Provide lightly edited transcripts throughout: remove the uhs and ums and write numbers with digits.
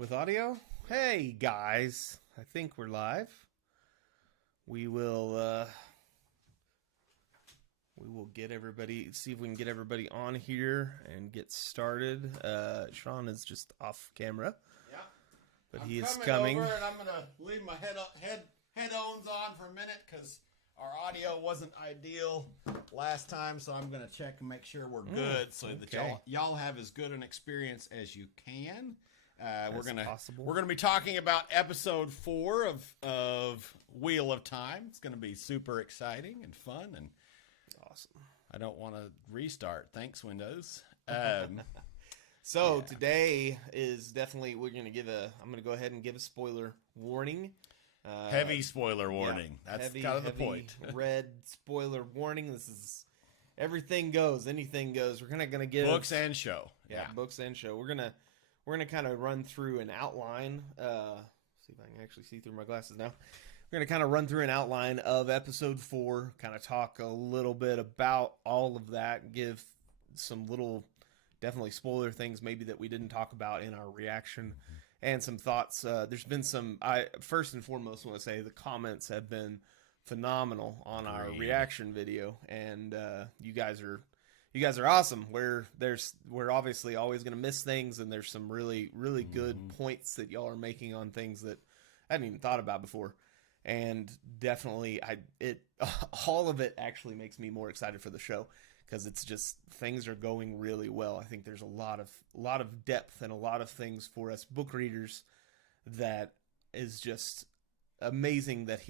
With audio? Hey guys, I think we're live. We will get everybody, see if we can get everybody on here and get started. Sean is just off camera. Yeah. But I'm he is coming. over and I'm going to leave my headphones on for a minute because our audio wasn't ideal last time, so I'm going to check and make sure we're good so that y'all have as good an experience as you can. We're gonna be talking about episode 4 of Wheel of Time. It's gonna be super exciting and fun and awesome. I don't want to restart. Thanks, Windows. Today is definitely I'm gonna go ahead and give a spoiler warning. Heavy spoiler warning. Yeah, That's kind of the point. Red spoiler warning. This is everything goes, anything goes. We're gonna give books and show. Yeah, books and show. We're gonna kind of run through an outline. See if I can actually see through my glasses now. We're going to kind of run through an outline of episode 4, kind of talk a little bit about all of that, give some little, definitely spoiler things maybe that we didn't talk about in our reaction, and some thoughts. There's been I first and foremost want to say the comments have been phenomenal on our reaction video, and you guys are awesome. We're obviously always going to miss things, and there's some really, really good points that y'all are making on things that I hadn't even thought about before. And definitely, all of it actually makes me more excited for the show because it's just things are going really well. I think there's a lot of depth and a lot of things for us book readers that is just amazing that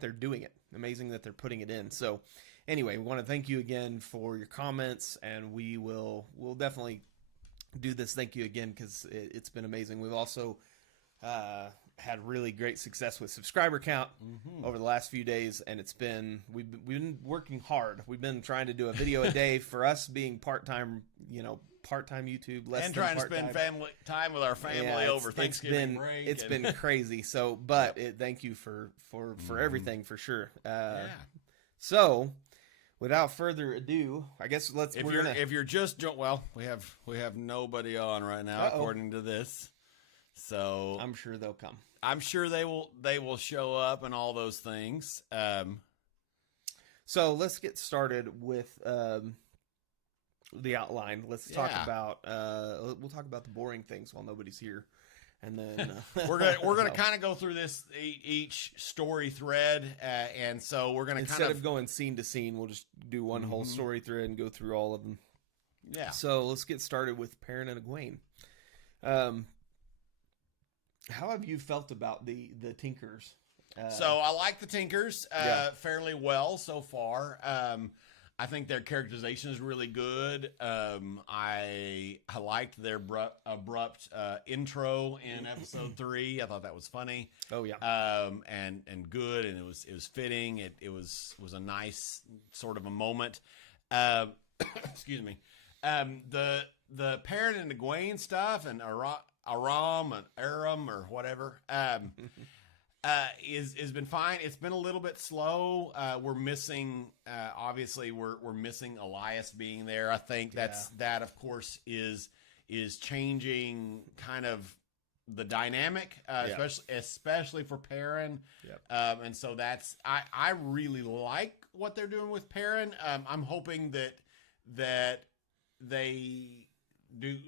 they're doing it, amazing that they're putting it in. So anyway, we want to thank you again for your comments, and we'll definitely do this. Thank you again because it's been amazing. We've also had really great success with subscriber count over the last few days, and we've been working hard. We've been trying to do a video a day for us being part-time YouTube, and trying to spend family time with our family over Thanksgiving break. It's been crazy. So, but thank you for everything for sure. So, without further ado, I guess if you're just we have nobody on right now according to this. So I'm sure they'll come. I'm sure they will show up and all those things. So let's get started with the outline. Let's talk about we'll talk about the boring things while nobody's here. And then we're gonna kind of go through this each story thread, and so we're gonna instead of going scene to scene, we'll just do one whole story thread and go through all of them. Yeah. So let's get started with Perrin and Egwene. How have you felt about the Tinkers? So I like the Tinkers fairly well so far. I think their characterization is really good. I liked their abrupt intro in episode 3. I thought that was funny. Oh yeah. And good, and it was fitting. It was a nice sort of a moment. Excuse me. The Perrin and Egwene stuff and Aram and Aram or whatever has been fine. It's been a little bit slow. We're missing obviously we're missing Elias being there. I think that of course is changing kind of the dynamic, especially for Perrin. Yep. And so I really like what they're doing with Perrin. I'm hoping that they do.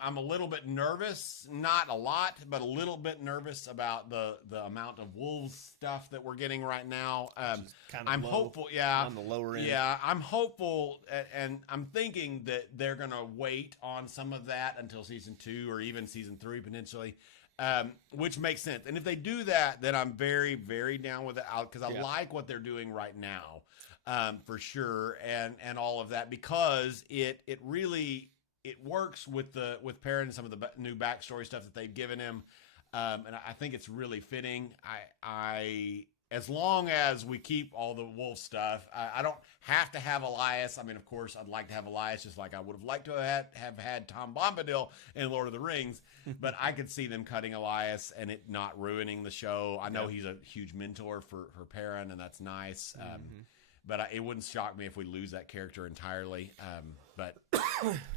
I'm a little bit nervous, not a lot, but a little bit nervous about the amount of wolves stuff that we're getting right now. I'm hopeful, on the lower end. Yeah, I'm hopeful, and I'm thinking that they're gonna wait on some of that until season 2 or even season 3 potentially, which makes sense. And if they do that, then I'm very, very down with it out because I like what they're doing right now, for sure, and all of that because it really. It works with Perrin and some of the new backstory stuff that they've given him, and I think it's really fitting. I as long as we keep all the wolf stuff, I don't have to have Elias. I mean, of course, I'd like to have Elias, just like I would have liked to have had Tom Bombadil in Lord of the Rings. But I could see them cutting Elias and it not ruining the show. I know he's a huge mentor for Perrin, and that's nice. but it wouldn't shock me if we lose that character entirely. But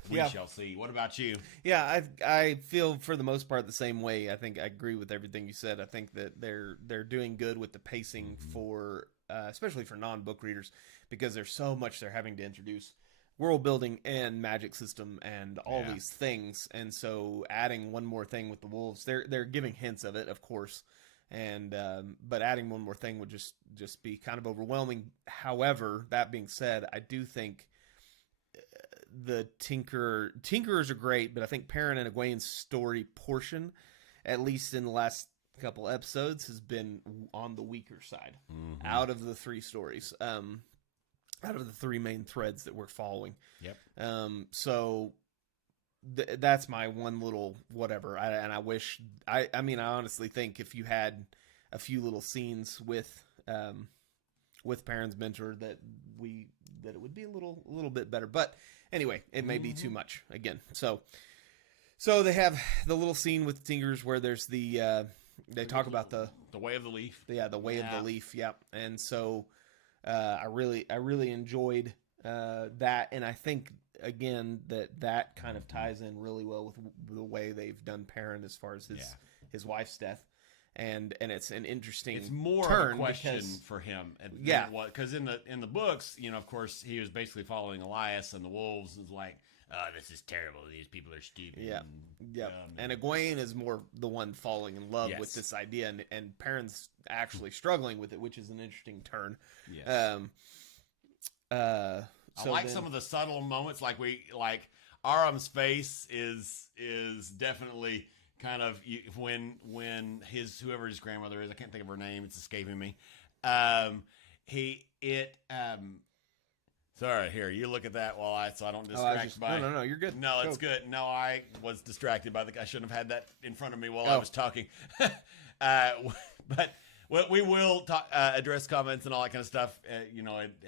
we shall see. What about you? Yeah, I feel for the most part the same way. I think I agree with everything you said. I think that they're doing good with the pacing for especially for non-book readers, because there's so much they're having to introduce world building and magic system and all these things, and so adding one more thing with the wolves, they're giving hints of it, of course, and but adding one more thing would just be kind of overwhelming. However, that being said, I do think the Tinkerers are great, but I think Perrin and Egwene's story portion, at least in the last couple episodes, has been on the weaker side out of the three stories, out of the three main threads that we're following. So that's my one little whatever. I wish I honestly think if you had a few little scenes with Perrin's mentor, that it would be a little bit better. But anyway, it may be too much again. So they have the little scene with Tinkerers where there's the they talk about the way of the leaf. The way of the leaf. Yeah. And so I really enjoyed that, and I think again that kind of ties in really well with the way they've done Perrin as far as his wife's death, and it's an interesting. It's more turn of a question because, for him, because in the books, of course, he was basically following Elias and the wolves, and was like, oh, this is terrible. These people are stupid. And Egwene is more the one falling in love with this idea, and Perrin's actually struggling with it, which is an interesting turn. I like some of the subtle moments, like Aram's face is definitely kind of when whoever his grandmother is, I can't think of her name, it's escaping me. Sorry, here, you look at that so I don't distract by... No, you're good. No, it's good. No, I was distracted by I shouldn't have had that in front of me while I was talking. But we will address comments and all that kind of stuff,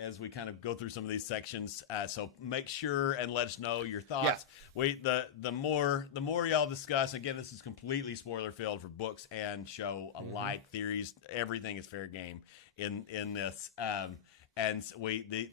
as we kind of go through some of these sections. So make sure and let us know your thoughts. The more y'all discuss, again, this is completely spoiler filled for books and show alike. Theories, everything is fair game in this. And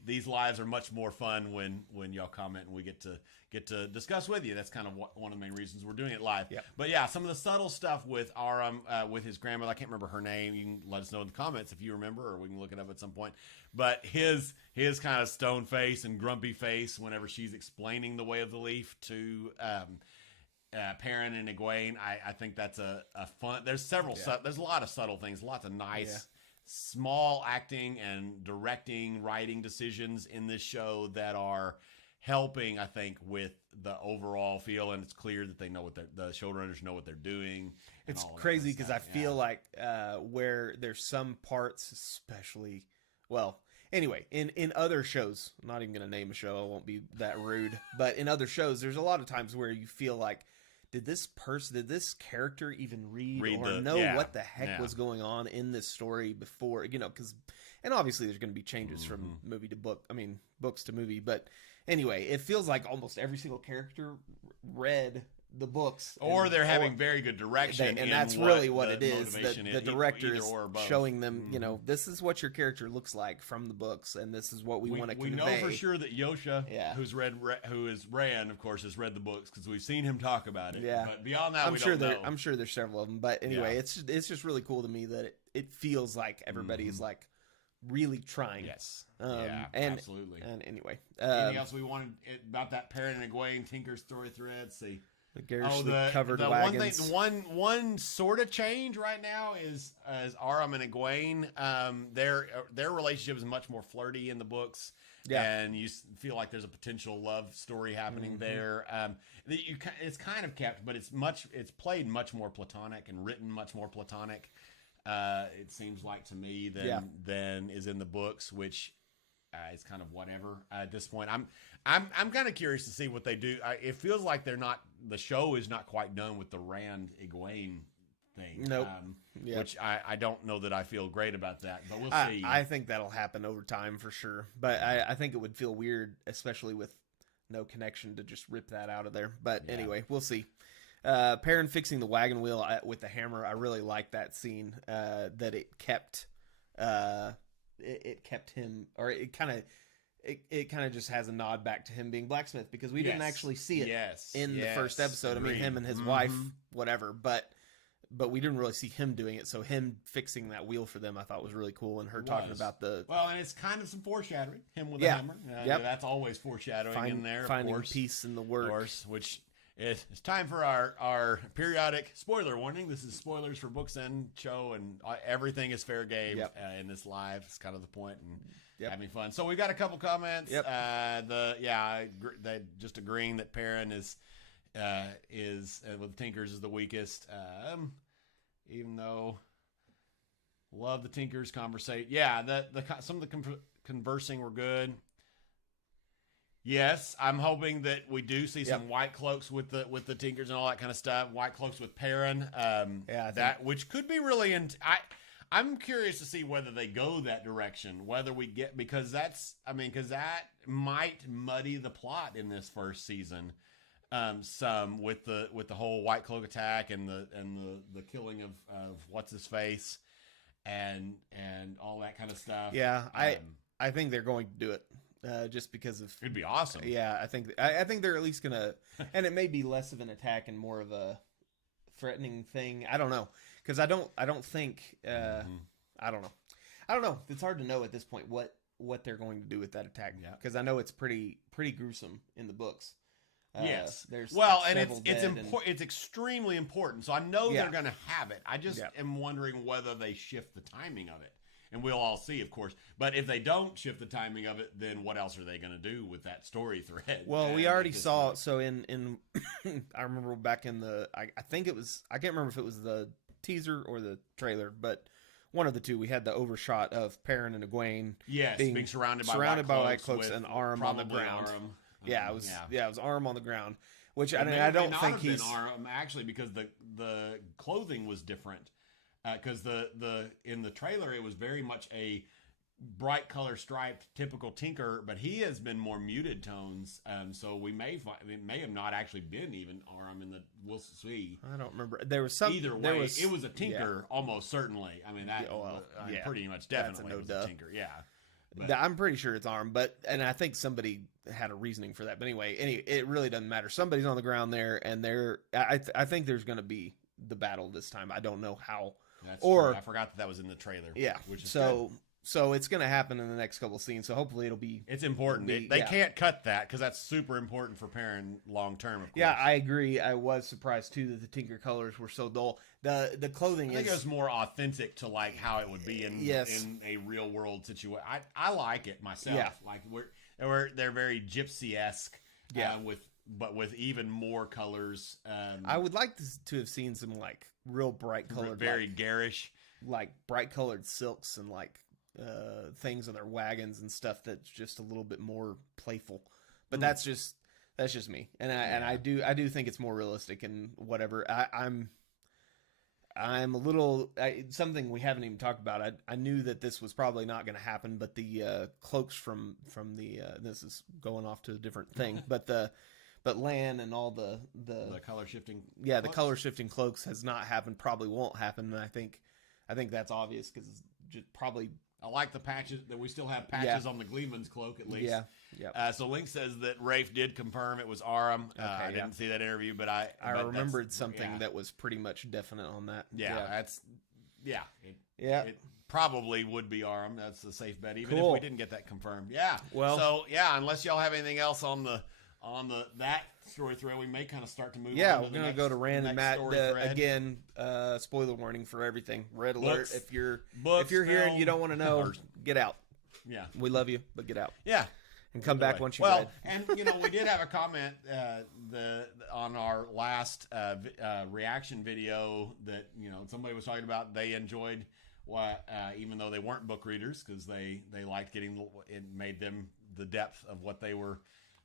these lives are much more fun when y'all comment and we get to discuss with you. That's kind of one of the main reasons we're doing it live. But yeah, some of the subtle stuff with Aram, with his grandmother, I can't remember her name. You can let us know in the comments if you remember, or we can look it up at some point. But his kind of stone face and grumpy face whenever she's explaining the way of the leaf to Perrin and Egwene, I think that's a fun. There's there's a lot of subtle things, lots of nice. Small acting and directing, writing decisions in this show that are helping, I think, with the overall feel, and it's clear that they know the showrunners know what they're doing. It's crazy because I feel like where there's some parts, especially, anyway, in other shows, I'm not even going to name a show, I won't be that rude, but in other shows, there's a lot of times where you feel like, did this character even read or know what the heck was going on in this story before, because, and obviously there's going to be changes from movie to book, books to movie, but anyway, it feels like almost every single character read the books, or they're having very good direction, and that's really what it is. The director is showing them, this is what your character looks like from the books, and this is what we want to convey. We know for sure that Yosha, who is Rand, of course, has read the books because we've seen him talk about it. But beyond that, we don't know. I'm sure there's several of them, but anyway, it's just really cool to me that it feels like everybody is like really trying. Absolutely. And anyway, anything else we wanted about that Perrin and Egwene Tinker story thread? See. The covered wagons. One sort of change right now is Aram and Egwene. Their relationship is much more flirty in the books, and you feel like there's a potential love story happening there. It's kind of kept, but it's played much more platonic and written much more platonic. It seems like to me than is in the books, which is kind of whatever at this point. I'm kind of curious to see what they do. It feels like the show is not quite done with the Rand Egwene thing. Nope. Which I don't know that I feel great about that, but we'll see. I think that'll happen over time for sure. But I think it would feel weird, especially with no connection, to just rip that out of there. But anyway, we'll see. Perrin fixing the wagon wheel with the hammer. I really like that scene, that it kept it kept him, or it kind of just has a nod back to him being blacksmith, because we didn't actually see it in the first episode. I mean, him and his wife, whatever, but we didn't really see him doing it. So him fixing that wheel for them, I thought was really cool. And her talking about and it's kind of some foreshadowing. Him with a hammer. That's always foreshadowing in there. Finding of course. Peace in the work. Of course, which it's time for our periodic spoiler warning. This is spoilers for books and show, and everything is fair game in this live. It's kind of the point, and having fun. So we got a couple comments. They just agreeing that Perrin is with Tinkers is the weakest. Even though love the Tinkers conversation. Yeah, some of the conversing were good. Yes, I'm hoping that we do see some white cloaks with the Tinkers and all that kind of stuff. White cloaks with Perrin. Which could be really. I'm curious to see whether they go that direction. Whether we get because that might muddy the plot in this first season. Some with the whole white cloak attack and the killing of what's his face and all that kind of stuff. Yeah, I think they're going to do it. Just because of it'd be awesome. Yeah, I think they're at least gonna, and it may be less of an attack and more of a threatening thing. I don't know, because I don't think I don't know. It's hard to know at this point what they're going to do with that attack. Because I know it's pretty gruesome in the books. Yes, there's it's extremely important. So I know they're going to have it. I just am wondering whether they shift the timing of it. And we'll all see, of course. But if they don't shift the timing of it, then what else are they going to do with that story thread? Well, we already saw. So in I remember back in the, I think it was, I can't remember if it was the teaser or the trailer, but one of the two. We had the overshot of Perrin and Egwene. Yes, being surrounded by white cloaks and arm on the ground. It was arm on the ground. Which I don't think he's arm actually, because the clothing was different. Because in the trailer it was very much a bright color striped typical Tinker, but he has been more muted tones. So we may it may have not actually been even arm in the. We'll see. I don't remember. There was some. Either way, it was a Tinker almost certainly. I mean that. Pretty much definitely was a Tinker. Yeah. But I'm pretty sure it's arm, and I think somebody had a reasoning for that. But anyway, it really doesn't matter. Somebody's on the ground there, and I think there's going to be the battle this time. I don't know how. That's true. I forgot that was in the trailer. Yeah. Which is so it's going to happen in the next couple of scenes. So hopefully it'll be. It's important. They can't cut that because that's super important for Perrin long term. Of course. Yeah, I agree. I was surprised too that the Tinker colors were so dull. The clothing. I think it was more authentic to like how it would be in a real world situation. I like it myself. Yeah. Like they're very gypsy-esque. Yeah. With even more colors. I would like to have seen some like real bright colored, very garish, like bright colored silks and like things on their wagons and stuff that's just a little bit more playful. But that's just me, and I do think it's more realistic and whatever. I'm a little something we haven't even talked about. I knew that this was probably not going to happen, but the cloaks from the this is going off to a different thing, but Lan and all the color shifting the color shifting cloaks has not happened, probably won't happen, and I think that's obvious because just probably. I like the patches that we still have patches on the Gleeman's cloak at least. Yeah. So Link says that Rafe did confirm it was Aram. I didn't see that interview, but I remembered something that was pretty much definite on that. It probably would be Aram. That's a safe bet, even if we didn't get that confirmed. Yeah. Well, so unless y'all have anything else on that story thread, we may kind of start to move. Yeah, we're gonna go to Rand and Matt again. Spoiler warning for everything. Red alert. If you're here and you don't want to know, get out. Yeah, we love you, but get out. Yeah, and come back once you've read. And we did have a comment on our last reaction video that somebody was talking about they enjoyed even though they weren't book readers because they liked getting it made them the depth of what they were.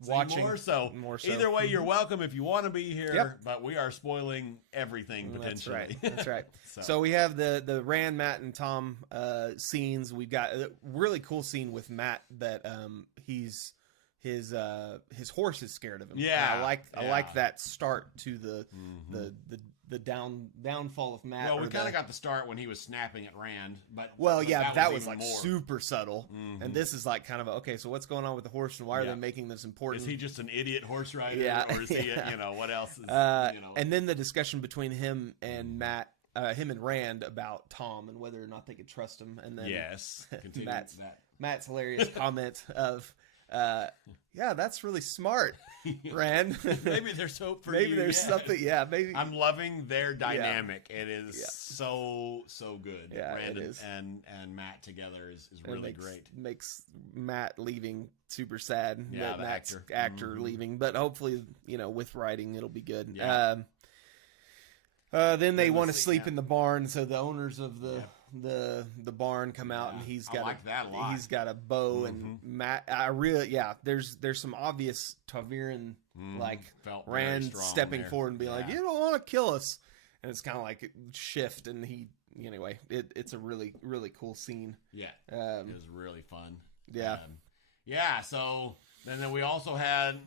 Watching more so. Either way, you're welcome if you want to be here, but we are spoiling everything potentially. That's right. So we have the Rand, Matt, and Thom scenes. We've got a really cool scene with Matt that his horse is scared of him. Yeah, and I like that start to the the downfall of Matt. Well, we or kind the- of got the start when he was snapping at Rand, but that was even like more. super subtle, and this is like kind of okay. So what's going on with the horse, and why are they making this important? Is he just an idiot horse rider, Yeah. or is he? What else is? And then the discussion between him and Matt, him and Rand about Thom and whether or not they could trust him, and then yes, continue Matt's, that. Matt's hilarious comment of, yeah, that's really smart, Rand. Maybe there's hope for maybe you. there's something. Yeah, maybe. I'm loving their dynamic. It is so good. Yeah, Rand it is. and Matt together is really great. Makes Matt leaving super sad. Yeah, that the Matt's actor. leaving, but hopefully, with writing, it'll be good. Yeah. Then they Then want to the sleep in the barn, so the owners of the barn come out, and he's got I like that a lot. He's got a bow, and Matt. There's some obvious Taviran Felt very Rand strong stepping there. forward and being like, Yeah. "You don't want to kill us," and it's kind of like shift, and anyway, it's a really really cool scene. Yeah, Um, it was really fun. Yeah. So then we also had,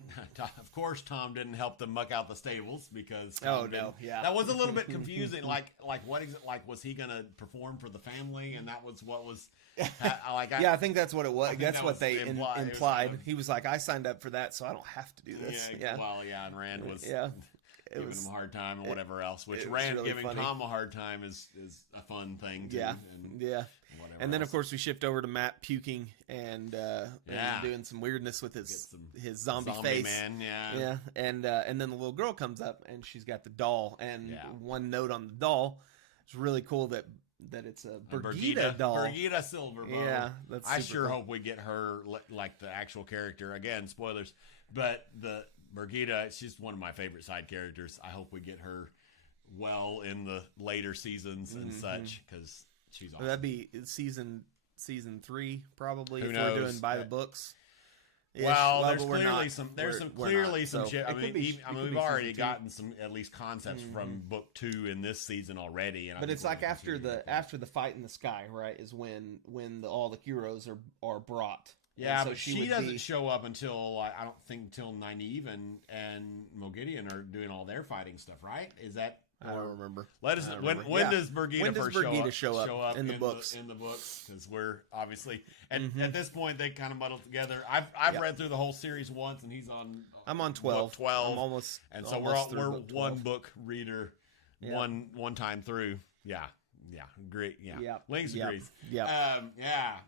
of course, Thom didn't help them muck out the stables because Thom didn't. That was a little bit confusing. like what was he gonna perform for the family, and that was what was I think that's what it was. think That's that what was they implied. It was implied. kind of- He was like, "I signed up for that, so I don't have to do this." and Rand was giving him a hard time and whatever else. Which it was Rand really giving funny. Thom a hard time is a fun thing too. And whatever And then else. of course we shift over to Matt puking and doing some weirdness with Get his some zombie face. man, And then the little girl comes up and she's got the doll. And one note on the doll, it's really cool that it's a Birgitta doll. Birgitta Silverbow. Yeah, that's I super sure cool. hope we get her like the actual character again. Spoilers, but the Birgitta, she's one of my favorite side characters. I hope we get her well in the later seasons and such because she's awesome. That'd be season 3 probably Who if knows? we're doing by the books. Well, But there's we're clearly not. some. We're not. So shit. it could be- it could we've be already season 2. gotten some at least concepts from book 2 in this season already. And I But think it's we're like gonna after continue the with that. after the fight in the sky, right? Is when all the heroes are brought. Yeah, And so but she would doesn't be- show up until I don't think until Nynaeve and Moghedien are doing all their fighting stuff, right? Is that? I don't remember. Let us. I don't When remember. Yeah. does Birgitta When does first Birgitta show up in the books? In the books, because we're obviously at this point they kind of muddle together. I've read through the whole series once, and he's on. I'm on 12. Book 12, I'm almost. and so almost we're through book 12. one book reader, Yeah. one time through. Yeah, great. Yeah, Yeah. Links Yeah. agrees. Yeah. Yeah.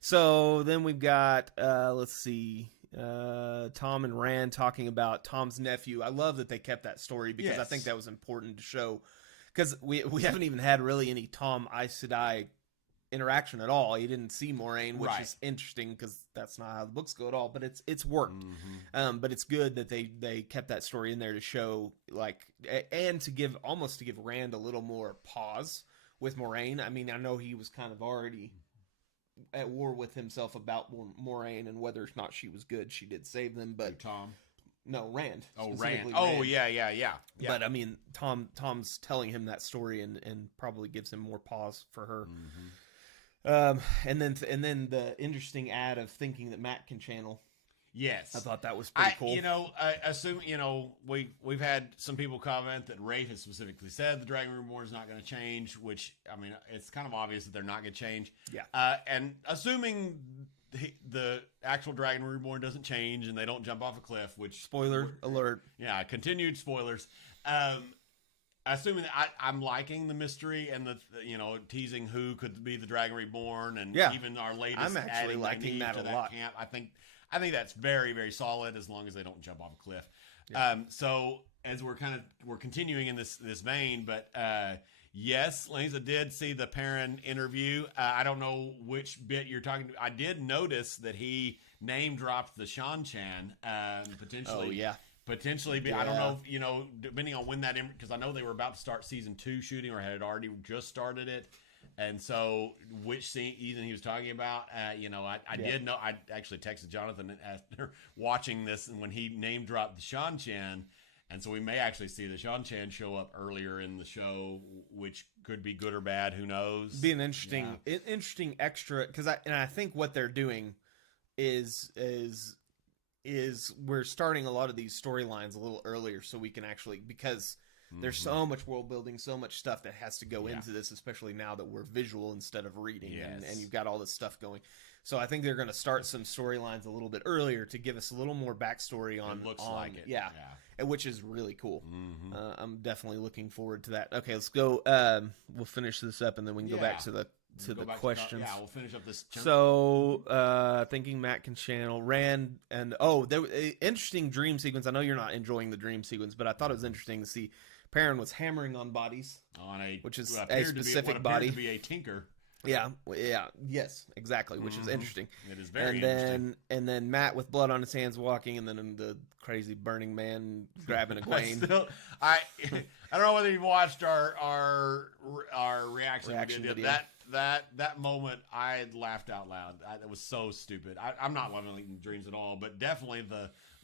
So then we've got let's see, Thom and Rand talking about Tom's nephew. I love that they kept that story because I Yes. think that was important to show because we haven't even had really any Thom Aes Sedai interaction at all. You didn't see Moraine, which Right. is interesting because that's not how the books go at all. But it's worked. Mm-hmm. But it's good that they kept that story in there to show and to give Rand a little more pause with Moraine. I mean, I know he was kind of already at war with himself about Moraine and whether or not she was good. She did save them, but Tom. no, Rand. Oh, specifically Rand. Oh, yeah. But I mean, Tom's telling him that story and probably gives him more pause for her. And then the interesting ad of thinking that Matt can channel. Yes, I thought that was pretty cool. I assume we've had some people comment that Rafe has specifically said the Dragon Reborn is not going to change, which I mean it's kind of obvious that they're not going to change. Yeah. And assuming the actual Dragon Reborn doesn't change and they don't jump off a cliff, which Spoiler alert. Yeah, continued spoilers. Assuming that I'm liking the mystery and the teasing who could be the Dragon Reborn and even our latest. I'm actually adding liking Nynaeve that to a lot. Camp. I think that's very, very solid as long as they don't jump off a cliff. Yeah. So as we're continuing in this vein, but yes, Lisa did see the Perrin interview. I don't know which bit you're talking to. I did notice that he name dropped the Shan-Chan potentially. Oh yeah. Potentially be. I don't know if, depending on when that, because I know they were about to start season 2 shooting or had already just started it. And so, which season he was talking about, I did know. I actually texted Jonathan after watching this, and when he name dropped the Shan-Chan, and so we may actually see the Shan-Chan show up earlier in the show, which could be good or bad. Who knows? Be an interesting extra because I think what they're doing is we're starting a lot of these storylines a little earlier so we can actually because There's so much world building, so much stuff that has to go into this, especially now that we're visual instead of reading, and you've got all this stuff going. So I think they're going to start some storylines a little bit earlier to give us a little more backstory on. It looks like it. Yeah. Which is really cool. I'm definitely looking forward to that. Okay, let's go. We'll finish this up, and then we can go back to the questions. We'll finish up this chunk. So, thinking Matt can channel Rand, and there was an interesting dream sequence. I know you're not enjoying the dream sequence, but I thought it was interesting to see Perrin was hammering on bodies, which is a specific body. To be a tinker. Yes, exactly, which is interesting. It is very interesting. And then Matt with blood on his hands walking, and then the crazy burning man grabbing Egwene. I don't know whether you've watched our reaction video. That moment, I laughed out loud. It was so stupid. I'm not loving dreams at all, but definitely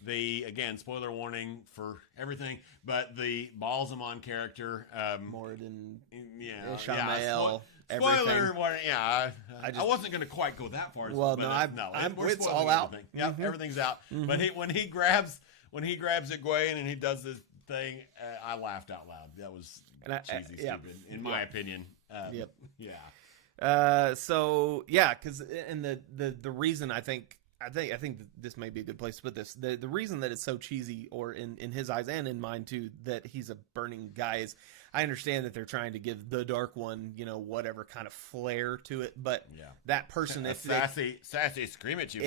the again, spoiler warning for everything, but the Balsamon character, Morden, Ishamael, spoiler warning. I wasn't going to quite go that far. Well, it's all out. Yeah, everything's out. But when he grabs Egwene and he does this thing, I laughed out loud. That was cheesy, stupid, in my opinion. Because the reason I think this may be a good place to put this. The reason that it's so cheesy, or in his eyes and in mine too, that he's a burning guy is, I understand that they're trying to give the Dark One, whatever kind of flair to it, but that person, sassy scream at you,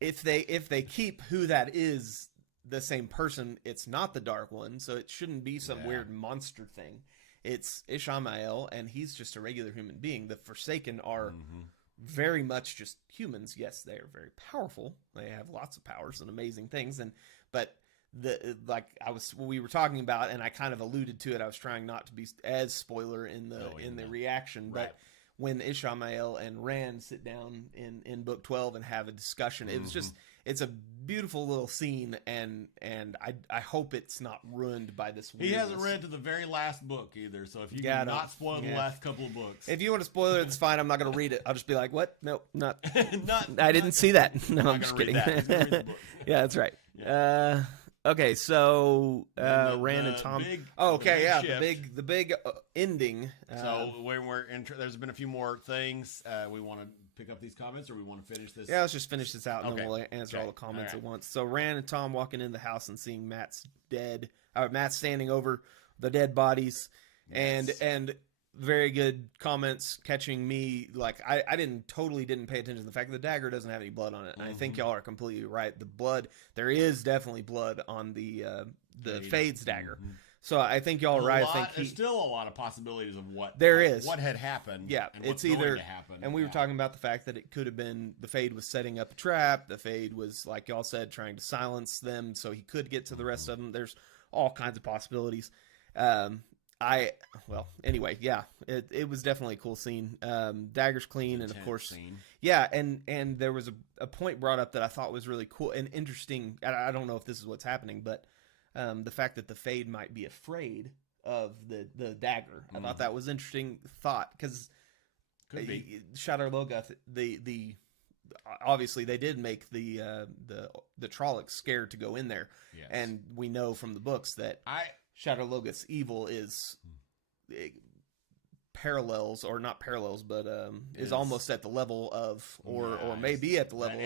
if they keep who that is the same person, it's not the Dark One, so it shouldn't be some weird monster thing. It's Ishamael, and he's just a regular human being. The Forsaken are very much just humans. Yes, they are very powerful. They have lots of powers and amazing things, but we were talking about, and I kind of alluded to it. I was trying not to be as spoiler in the reaction, but when Ishamael and Rand sit down in book 12 and have a discussion, it was just, it's a beautiful little scene, and I hope it's not ruined by this weirdness. He hasn't read to the very last book either, so if you can not spoil the last couple of books. If you want to spoil it, it's fine. I'm not going to read it. I'll just be like, what? Nope, not. I didn't see that. No, I'm just kidding. Yeah, that's right. Yeah. Okay, so Rand and Thom. The big ending. So when there's been a few more things. We want to pick up these comments, or we want to finish this? Yeah, let's just finish this out, and then we'll answer all the comments at once. So Rand and Thom walking in the house and seeing Matt's standing over the dead bodies, and very good comments catching me. Like I didn't pay attention to the fact that the dagger doesn't have any blood on it, and I think y'all are completely right. The blood, there is definitely blood on the Fade's dagger. So I think y'all are right. I think there's still a lot of possibilities of what had happened. Yeah, and it's what's either going to happen. And we were talking about the fact that it could have been the Fade was setting up a trap. The Fade was, like y'all said, trying to silence them so he could get to the rest of them. There's all kinds of possibilities. It was definitely a cool scene. Dagger's clean, and of course, and there was a point brought up that I thought was really cool and interesting. I don't know if this is what's happening, but the fact that the Fade might be afraid of the dagger. I thought that was interesting thought, because Shadar Logoth, the obviously they did make the Trollocs scared to go in there, and we know from the books that Shadar Logoth's evil is parallels, or not parallels, but is almost at the level of, or maybe at the level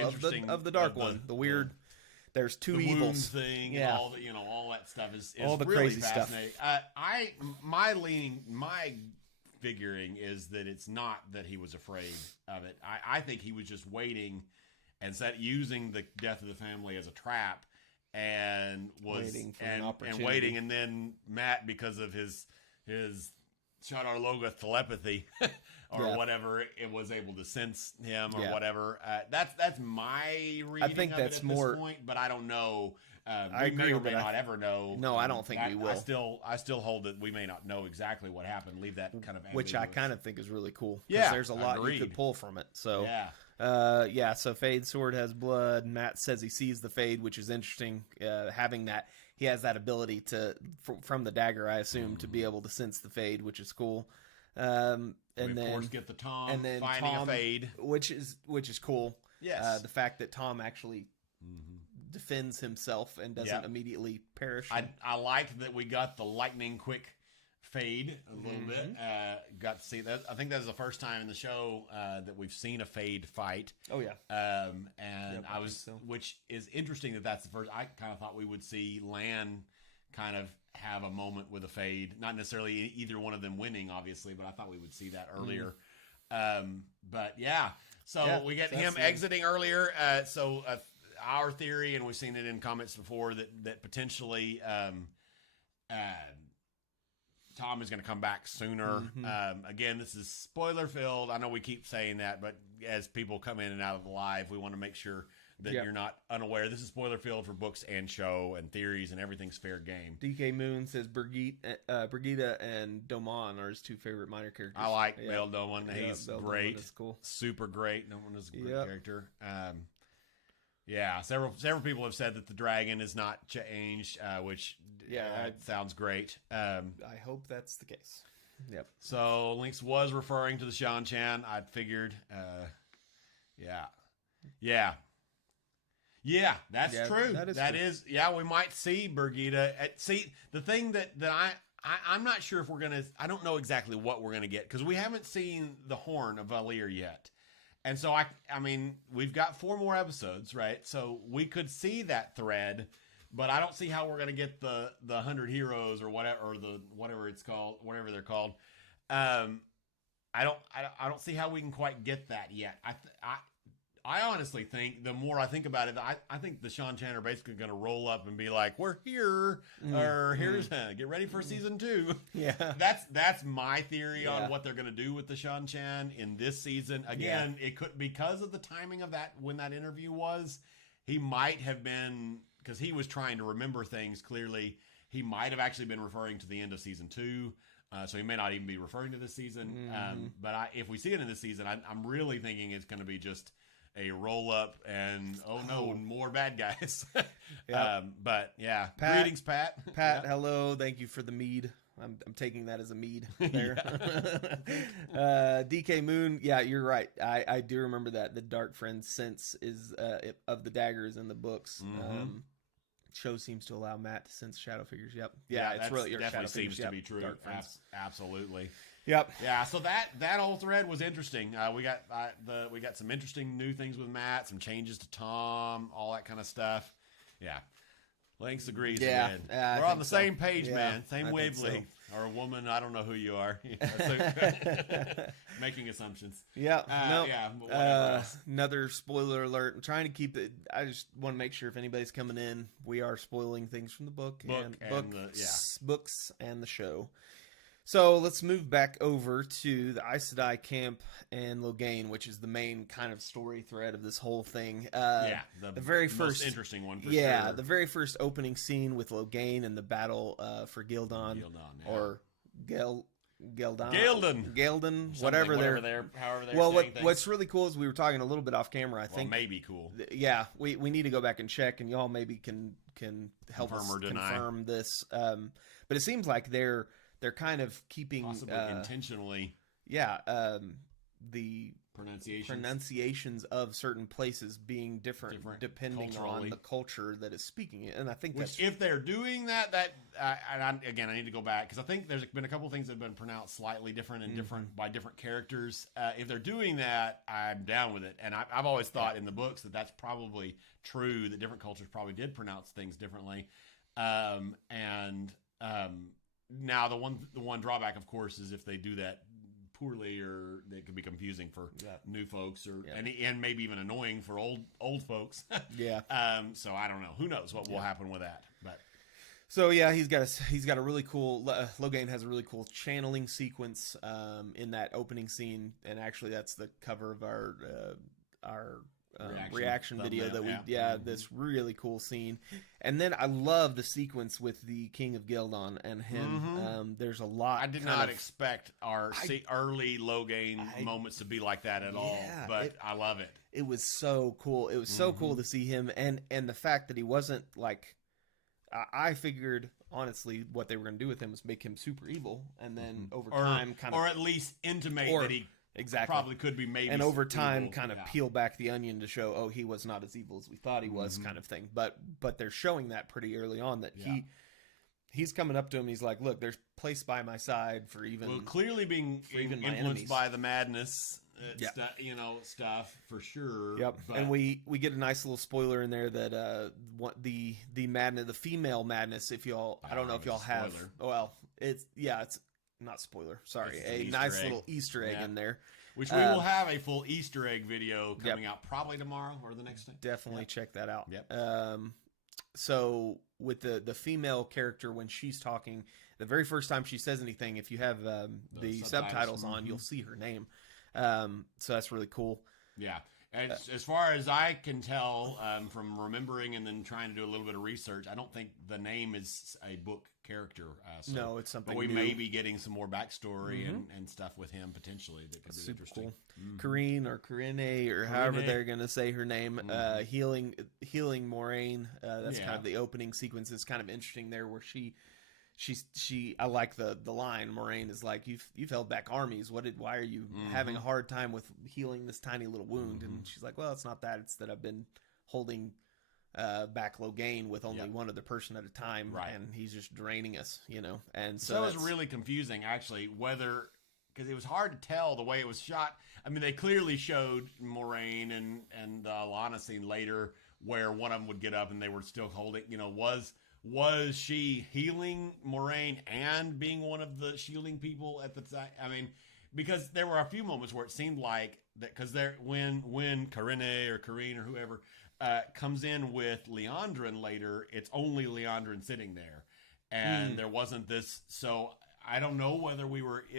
of the Dark One. The weird. There's two evils thing, and all that stuff is all the really crazy fascinating. My figuring is that it's not that he was afraid of it. I think he was just waiting and using the death of the family as a trap, and was waiting for an opportunity. And waiting, and then Matt, because of his Shadar Logoth telepathy or whatever, it was able to sense him or whatever. That's my reading. I think of that's it at more. This point, but I don't know. I agree, may or may not ever know. No, I don't think we will. I still hold that we may not know exactly what happened. Leave that kind of ambiguous. Which I kind of think is really cool. Yeah, there's a lot you could pull from it. So so Fade's sword has blood. Matt says he sees the Fade, which is interesting. Having that. He has that ability from the dagger, I assume, to be able to sense the Fade, which is cool. And we, then, of course, get the Thom and then finding Thom, a Fade, which is cool. Yes, the fact that Thom actually defends himself and doesn't immediately perish. I like that we got the lightning quick fade a little bit. Got to see that. I think that was the first time in the show that we've seen a fade fight. Oh yeah. And I was, which is interesting that's the first. I kind of thought we would see Lan kind of have a moment with a fade, not necessarily either one of them winning, obviously, but I thought we would see that earlier. But yeah, so we get him exiting earlier. So our theory, and we've seen it in comments before, that potentially Thom is going to come back sooner. Again, this is spoiler filled. I know we keep saying that, but as people come in and out of the live, we want to make sure that you're not unaware. This is spoiler filled for books and show and theories, and everything's fair game. DK Moon says Brigitte and Domon are his two favorite minor characters. I like Bail Domon. He's great. Is cool. Super great. Domon is a great character. Several people have said that the dragon is not changed, which sounds great. I hope that's the case. Yep. So Lynx was referring to the Shan Chan. I figured. Yeah, that's true. That is. Yeah, we might see Brigitte. See, the thing that I'm not sure if we're gonna. I don't know exactly what we're gonna get because we haven't seen the horn of Valir yet. And so I mean, we've got 4 more episodes, right? So we could see that thread, but I don't see how we're gonna get the 100 heroes or whatever, or the whatever it's called, whatever they're called. I don't see how we can quite get that yet. I honestly think the more I think about it, I think the Shan Chan are basically going to roll up and be like, "We're here," or "Here's get ready for season 2." Yeah, that's my theory on what they're going to do with the Shan Chan in this season. Again, it could, because of the timing of that when that interview was, he might have been, because he was trying to remember things clearly. He might have actually been referring to the end of season 2. So he may not even be referring to this season. But if we see it in this season, I'm really thinking it's going to be just a roll up and more bad guys. But yeah, greetings, Pat. Hello, thank you for the mead. I'm taking that as a mead there. DK Moon, you're right. I do remember that the Dark Friend sense is of the daggers in the books. Show seems to allow Matt to sense shadow figures. It's really your definitely shadow figures. Seems to be true. Absolutely. Yep. Yeah. So that whole thread was interesting. We got some interesting new things with Matt, some changes to Thom, all that kind of stuff. Yeah. Lynx agrees. Yeah. We're on the same page, man. Same wavelength. Or a woman. I don't know who you are. Making assumptions. Yeah. No. Another spoiler alert. I'm trying to keep it. I just want to make sure if anybody's coming in, we are spoiling things from the books and the show. So let's move back over to the Aes Sedai camp and Logain, which is the main kind of story thread of this whole thing. The very most first interesting one. For sure. The very first opening scene with Logain and the battle for Gildon, or Gelden, whatever they're what's really cool is we were talking a little bit off camera. I think maybe cool. We need to go back and check, and y'all maybe can help us confirm this. But it seems like they're kind of keeping possibly intentionally. The pronunciations of certain places being different depending culturally on the culture that is speaking it, and I think if they're doing that, I need to go back because I think there's been a couple of things that have been pronounced slightly different and different by different characters. If they're doing that, I'm down with it, and I've always thought in the books that's probably true, that different cultures probably did pronounce things differently, now the one drawback, of course, is if they do that poorly, or it could be confusing for new folks, and maybe even annoying for old folks. So I don't know. Who knows what will happen with that? But so he's got a really cool. Logain has a really cool channeling sequence in that opening scene, and actually that's the cover of our reaction video that we this really cool scene. And then I love the sequence with the King of Gildon and him. There's a lot. I did not expect our early Logain moments to be like that at all, but I love it. It was so cool. It was so cool to see him, and the fact that he wasn't like, I figured honestly what they were going to do with him was make him super evil, and then over time or at least intimate that he exactly. probably could be maybe. And over time, evil. kind of peel back the onion to show, oh, he was not as evil as we thought he was, kind of thing. But they're showing that pretty early on that he's coming up to him. He's like, look, there's place by my side for even clearly being even influenced by the madness. Yep. Stuff for sure. Yep. But, and we get a nice little spoiler in there that the madness, the female madness. If y'all, I don't know if y'all have. Well, it's not spoiler. Sorry, It's a nice little Easter egg in there. Which we will have a full Easter egg video coming out probably tomorrow or the next day. Definitely check that out. Yep. So with the female character, when she's talking, the very first time she says anything, if you have the subtitles on, you'll see her name. So that's really cool. Yeah. As far as I can tell, from remembering and then trying to do a little bit of research, I don't think the name is a book character. No, it's something. But we new. may be getting some more backstory and stuff with him potentially. That could be interesting. Cool. Karine or Karine or however they're going to say her name. Healing Moraine. That's kind of the opening sequence. It's kind of interesting there where she I like the line. Moraine is like, you've held back armies. Why are you having a hard time with healing this tiny little wound? And she's like, well, it's not that. It's that I've been holding back Logain with only one other person at a time, and he's just draining us, And so it was really confusing, actually, because it was hard to tell the way it was shot. I mean, they clearly showed Moraine and the Alana scene later where one of them would get up and they were still holding, was she healing Moraine and being one of the shielding people at the time? I mean, because there were a few moments where it seemed like that, because when Karine or whoever comes in with Leandrin later, it's only Leandrin sitting there, and there wasn't this. So I don't know whether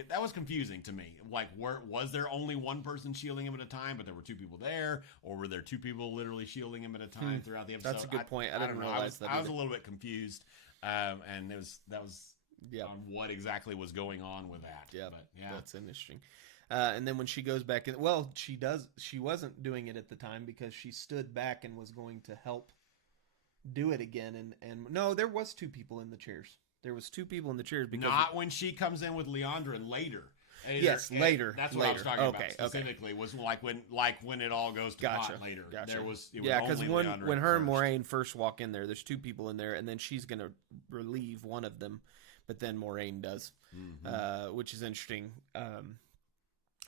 that was confusing to me. Like, was there only one person shielding him at a time, but there were two people there, or were there two people literally shielding him at a time throughout the episode? That's a good point. I didn't realize that. I was a little bit confused, and that was on what exactly was going on with that. Yeah, but that's interesting. And then when she goes back in, well, she wasn't doing it at the time because she stood back and was going to help do it again. And no, there was two people in the chairs. There was two people in the chairs. Because not when she comes in with Leandrin later. Yes, later. That's what I was talking about specifically. Was like when it all goes to pot later. Gotcha. There was because when her and Moraine first walk in there's two people in there, and then she's going to relieve one of them, but then Moraine does, which is interesting.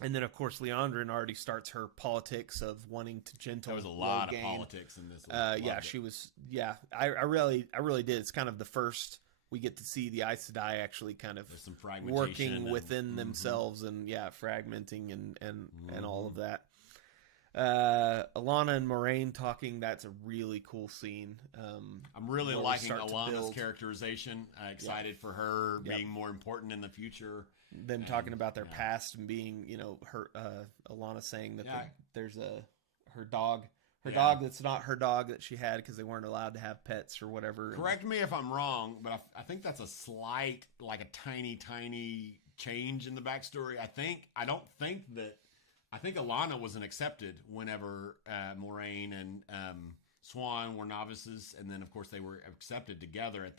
And then, of course, Leandrin already starts her politics of wanting to gentle. There was a lot Logain. of politics in this. She was. Yeah, I really did. It's kind of the first we get to see the Aes Sedai actually kind of working within themselves and fragmenting and all of that. Alana and Moraine talking. That's a really cool scene. I'm really liking Alana's characterization. Excited for her being more important in the future. Them talking about their past and being, her Alana saying that there's her dog that's not her dog that she had because they weren't allowed to have pets or whatever. Correct me if I'm wrong, but I think that's a slight, like a tiny change in the backstory. I think Alana wasn't accepted whenever Moraine and Swan were novices, and then of course they were accepted together at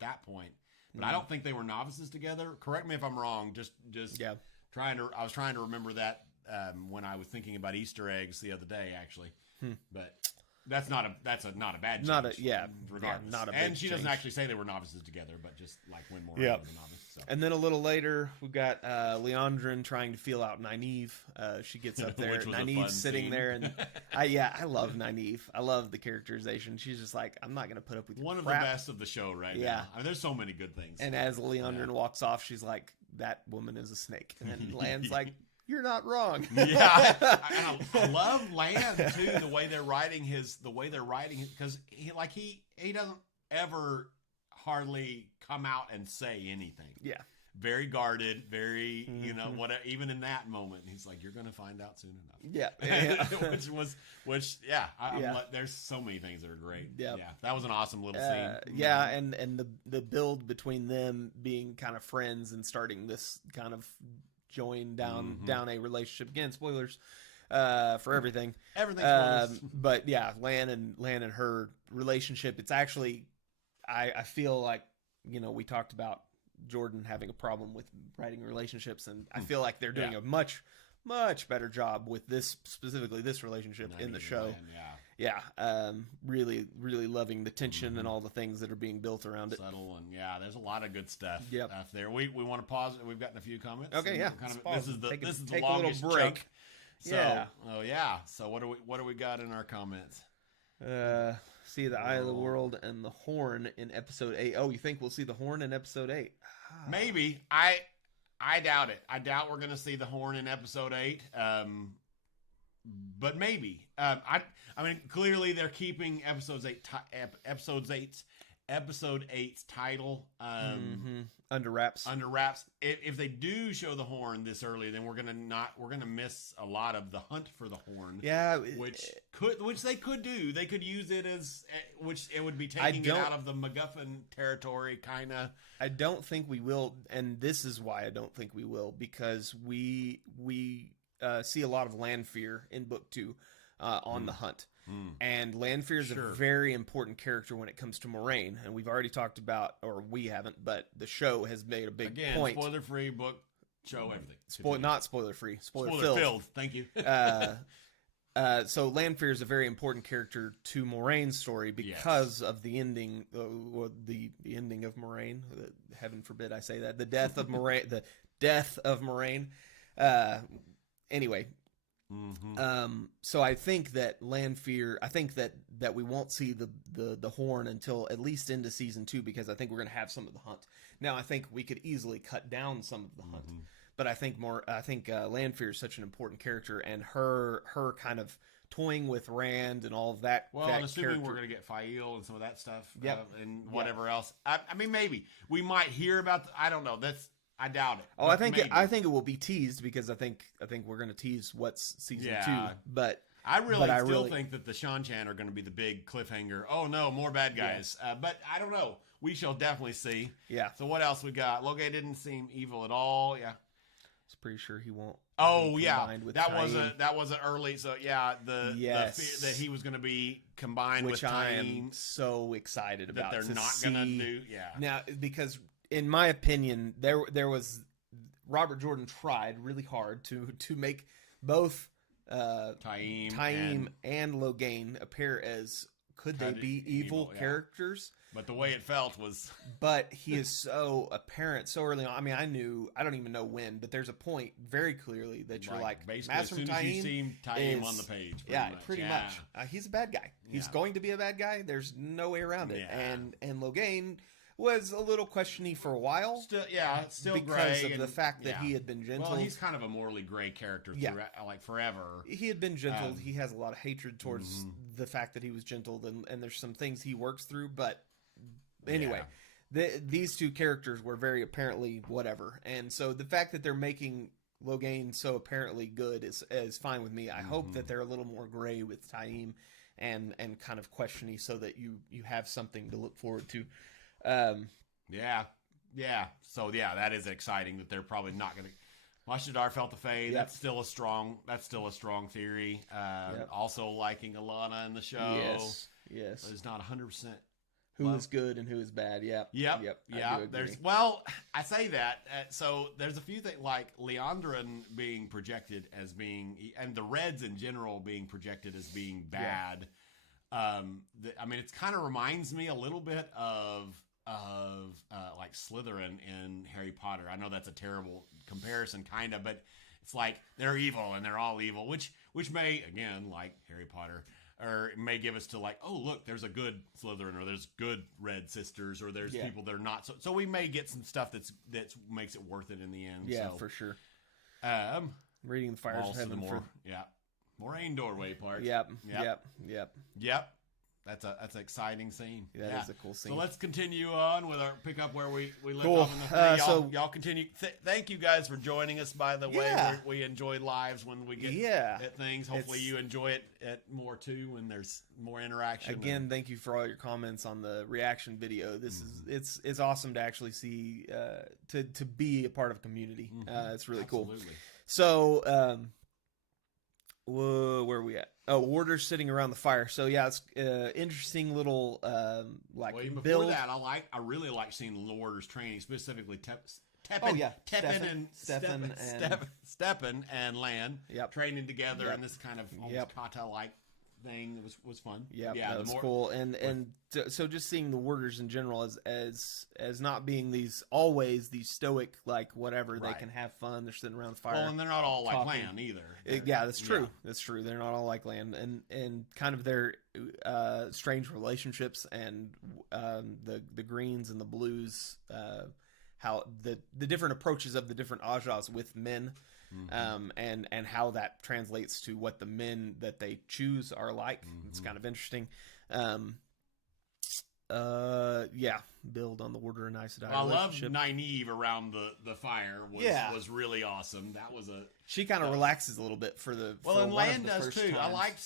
that point. But I don't think they were novices together. Correct me if I'm wrong. I was trying to remember that when I was thinking about Easter eggs the other day, actually. But that's not a bad change. Regardless. Not a big and she doesn't change. actually say they were novices together, but just like when Moraine was a novice. So. And then a little later, we've got Leandrin trying to feel out Nynaeve. She gets up there. Nynaeve's sitting there, and I love Nynaeve. I love the characterization. She's just like, I'm not going to put up with one of crap. The best of the show right now. I mean, there's so many good things. And as Leandrin walks off, she's like, that woman is a snake. And then Lan's like, you're not wrong. I love Land too. The way they're writing his, because he doesn't ever hardly come out and say anything. Yeah, very guarded, very whatever. Even in that moment, he's like, "You're going to find out soon enough." There's so many things that are great. Yeah, that was an awesome little scene. And the build between them being kind of friends and starting this kind of join down a relationship. Again, spoilers for everything. But Lan and her relationship, it's actually I feel like we talked about Jordan having a problem with writing relationships, and I feel like they're doing a much much better job with this, specifically this relationship in the show. Yeah. Yeah, really, really loving the tension and all the things that are being built around it. Subtle and there's a lot of good stuff. Yep. There. We want to pause. We've gotten a few comments. Okay, yeah. This is the take longest a little break. chunk. So, So what do we got in our comments? See the Eye of the World and the Horn in episode 8. Oh, you think we'll see the Horn in episode 8? Maybe. I doubt it. I doubt we're going to see the Horn in episode 8. But maybe. I mean, clearly they're keeping episode 8's title under wraps. Under wraps. If they do show the Horn this early, then we're gonna miss a lot of the hunt for the Horn. Yeah, which they could do. They could use it as which it would be taking it out of the MacGuffin territory, kind of. I don't think we will, and this is why I don't think we will, because we see a lot of Lanfear in book 2 on the hunt. And Lanfear is a very important character when it comes to Moraine, and we've already talked about, or we haven't, but the show has made a big point. Spoiler-free book, show, everything. Not spoiler-free, spoiler-filled. Thank you. So Lanfear is a very important character to Moraine's story because of the ending, or the ending of Moraine. Heaven forbid I say that. The death of Moraine. The death of Moraine. Anyway. So I think that Lanfear, that we won't see the Horn until at least into season 2, because I think we're going to have some of the hunt. Now I think we could easily cut down some of the hunt, but I think Lanfear is such an important character, and her kind of toying with Rand and all of that. Well, that I'm assuming character. we're going to get Fael and some of that stuff, and whatever else. I mean, maybe we might hear about. I don't know. I doubt it. Oh, I think it will be teased, because I think we're going to tease what's season 2. But I really think that the Shan-Chan are going to be the big cliffhanger. Oh no, more bad guys. But I don't know. We shall definitely see. Yeah. So what else we got? Logain didn't seem evil at all. Yeah. I was pretty sure he won't. Oh yeah, that Taim. was an early. So the fear that he was going to be combined with Taim. I am so excited about. That they're not going to do. Yeah. Now, because in my opinion, there was Robert Jordan tried really hard to make both Taim and Logain appear as could they be evil characters. But the way it felt was... But he is so apparent so early on. I mean, I don't even know when, but there's a point very clearly that you're like, basically, Master as soon as you see Taim on the page. Pretty much. He's a bad guy. He's going to be a bad guy. There's no way around it. Yeah. And Logain was a little questiony for a while. Still because gray of the fact that he had been gentled. Well, he's kind of a morally gray character throughout, like forever. He had been gentled. He has a lot of hatred towards the fact that he was gentled, and there's some things he works through. But anyway, these two characters were very apparently whatever. And so the fact that they're making Logain so apparently good is fine with me. I hope that they're a little more gray with Taim and kind of questiony, so that you have something to look forward to. So that is exciting that they're probably not going to. Mashadar felt the fade. That's still a strong theory. Also liking Alana in the show. Yes. It's not 100%. Who is good and who is bad? Yep. I say that. So there's a few things like Leandrin being projected as being, and the Reds in general being projected as being bad. I mean, it kind of reminds me a little bit of like Slytherin in Harry Potter. I know that's a terrible comparison, kind of, but it's like they're evil and they're all evil, which may, again, like Harry Potter, or it may give us to like, oh look, there's a good Slytherin, or there's good Red Sisters, or there's people that are not. So we may get some stuff that makes it worth it in the end. Yeah, for sure. Reading the Fires of Heaven Moraine doorway part. Yep. That's an exciting scene. That is a cool scene. So let's continue on with our pick up where we left cool. off in the thing. Y'all continue. Thank you guys for joining us, by the way. We enjoy lives when we get at things. Hopefully you enjoy it at more too when there's more interaction. Again, thank you for all your comments on the reaction video. This is it's awesome to actually see to be a part of a community. It's really cool. So where are we at? Oh, Warders sitting around the fire. So yeah, it's interesting little like even build. Before that, I really like seeing the Warders training, specifically Steppen and Lan training together in this kind of almost kata-like thing. It was fun. Yeah, that was cool. And so just seeing the Warders in general as not being these stoic, like whatever, they can have fun. They're sitting around the fire. Well, and they're not all like Lan either. Yeah, that's true. That's true. They're not all like Lan, and kind of their strange relationships and the greens and the blues, how the different approaches of the different Ajas with men. And how that translates to what the men that they choose are like. It's kind of interesting. Build on the Order and Aes Sedai. I love Nynaeve around the fire was really awesome. That was she kind of relaxes a little bit for and Lan does too. Times.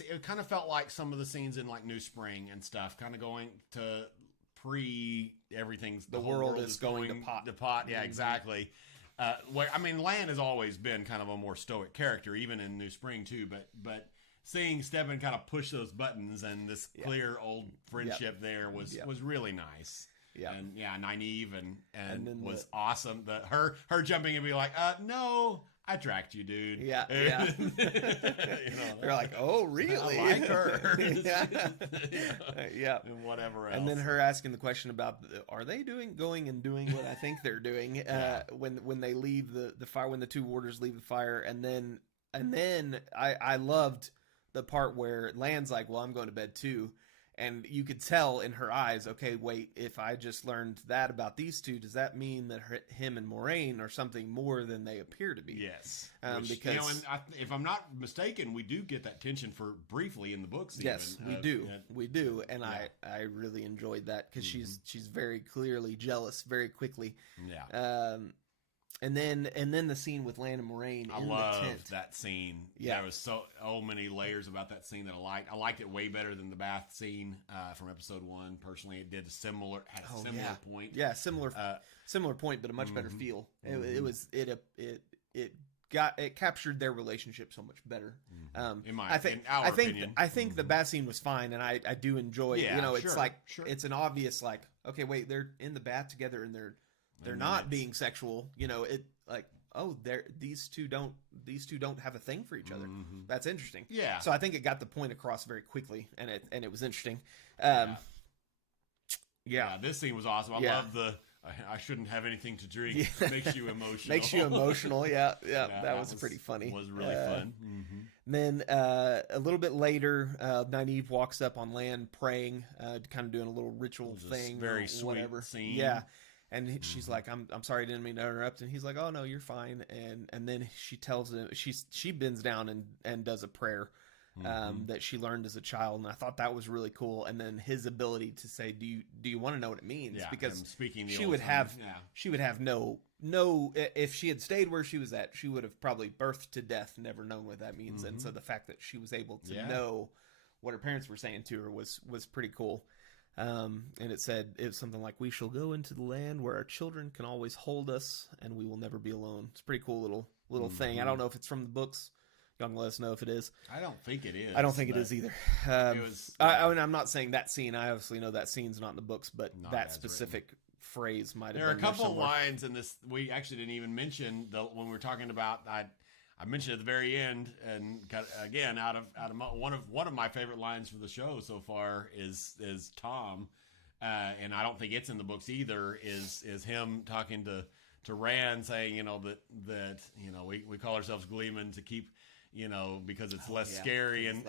It kind of felt like some of the scenes in like New Spring and stuff, kind of going to pre everything's the world is going to pot. Yeah, exactly. Lan has always been kind of a more stoic character, even in New Spring too. But seeing Steppen kind of push those buttons and this clear old friendship there was really nice. Yeah, and Nynaeve and was awesome. Her jumping and be like, no, I tracked you, dude. Yeah. They're like, oh, really? I like her. Yeah. And whatever else. And then her asking the question about, are they going and doing what I think they're doing when they leave the fire, when the two Warders leave the fire. And then I loved the part where Lan's like, well, I'm going to bed too. And you could tell in her eyes, okay, wait, if I just learned that about these two, does that mean that him and Moraine are something more than they appear to be? Yes. Because if I'm not mistaken, we do get that tension for briefly in the books. Yes, we do. And I really enjoyed that because she's very clearly jealous very quickly. Yeah. And then the scene with Lan and Moraine in the tent. That scene. Yeah. There was so many layers about that scene that I liked. I liked it way better than the bath scene from episode 1. Personally, it had a similar point. Yeah, similar point, but a much better feel. It captured their relationship so much better. I think the bath scene was fine, and I do enjoy. It's an obvious like, okay, wait, they're in the bath together and they're not being sexual, these two don't have a thing for each other. That's interesting. Yeah. So I think it got the point across very quickly, and it was interesting. This scene was awesome. I love I shouldn't have anything to drink. Makes you emotional. Makes you emotional. Yeah. That was pretty funny. Was really fun. Then a little bit later, Nynaeve walks up on Lan praying, kind of doing a little ritual thing, very or sweet whatever. Scene. Yeah. And she's like, I'm sorry, I didn't mean to interrupt. And he's like, oh no, you're fine. And then she tells him, she bends down and does a prayer that she learned as a child. And I thought that was really cool. And then his ability to say, do you want to know what it means? Yeah, because she would have no, if she had stayed where she was at, she would have probably birthed to death, never known what that means. And so the fact that she was able to know what her parents were saying to her was pretty cool. And it was something like, we shall go into the land where our children can always hold us and we will never be alone. It's a pretty cool little thing. I don't know if it's from the books. Y'all can let us know if it is. I don't think it is. I don't think it is either. I'm not saying that scene. I obviously know that scene's not in the books, but that specific phrase might have been there. There are a couple of lines in this we actually didn't even mention when we were talking about. I mentioned at the very end, and again, out of one of my favorite lines for the show so far is Thom, and I don't think it's in the books either. Is him talking to Rand, saying that we call ourselves Gleeman to keep because it's less scary, and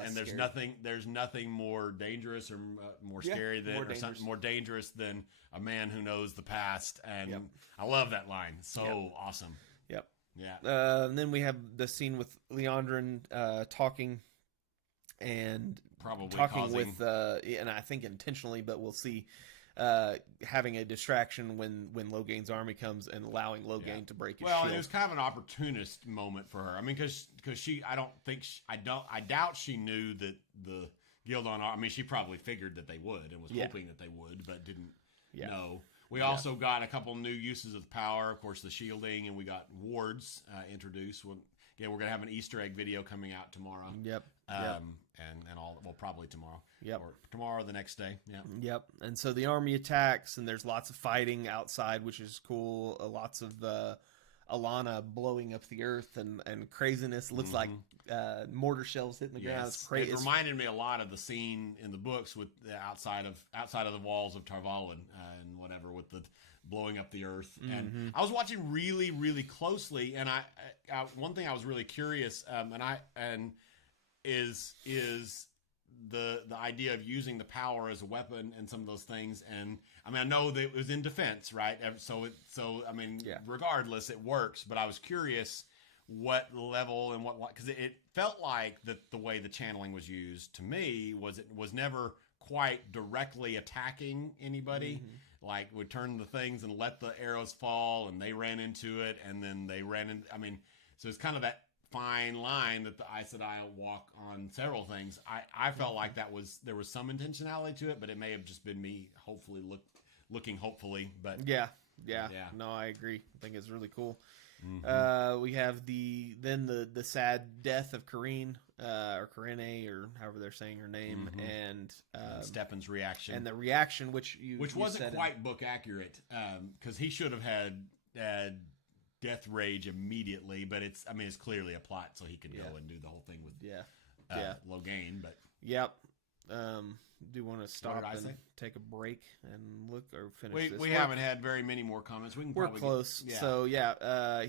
there's nothing more dangerous or more scary than or something more dangerous than a man who knows the past, and I love that line. So awesome. Yep. Yeah. And then we have the scene with Leandrin talking with, and I think intentionally, but we'll see, having a distraction when Logain's army comes and allowing Logain to break his shield. And it was kind of an opportunist moment for her. I mean, because I doubt she knew that the Guild on. I mean, she probably figured that they would and was hoping that they would, but didn't know. We also got a couple new uses of the power, of course, the shielding, and we got wards introduced. We're going to have an Easter egg video coming out tomorrow. Yep. And all, well, probably tomorrow. Yep. Or tomorrow, or the next day. Yeah. Yep. And so the army attacks, and there's lots of fighting outside, which is cool. Lots of Alana blowing up the earth and craziness. Looks like mortar shells hitting the ground. It's crazy. It reminded me a lot of the scene in the books with the outside of the walls of Tarvalin and whatever, with the blowing up the earth. And I was watching really, really closely, and I one thing I was really curious, is the idea of using the power as a weapon and some of those things. And I mean, I know that it was in defense, right? So I mean, regardless, it works. But I was curious what level and what, because it felt like that the way the channeling was used to me was never quite directly attacking anybody. Like, would turn the things and let the arrows fall, and they ran into it, and then they ran in. I mean, so it's kind of that fine line that the Aes Sedai walk on several things. I felt like there was some intentionality to it, but it may have just been me hopefully looking hopefully. But yeah. No, I agree. I think it's really cool. We have the sad death of Corrine, or Corine, or however they're saying her name, and Stefan's reaction, and the reaction, which wasn't quite book accurate, because he should have had death rage immediately, but it's clearly a plot, so he could go and do the whole thing with Logain. But do you want to stop and take a break and look, or finish this? We haven't had very many more comments. We're close. So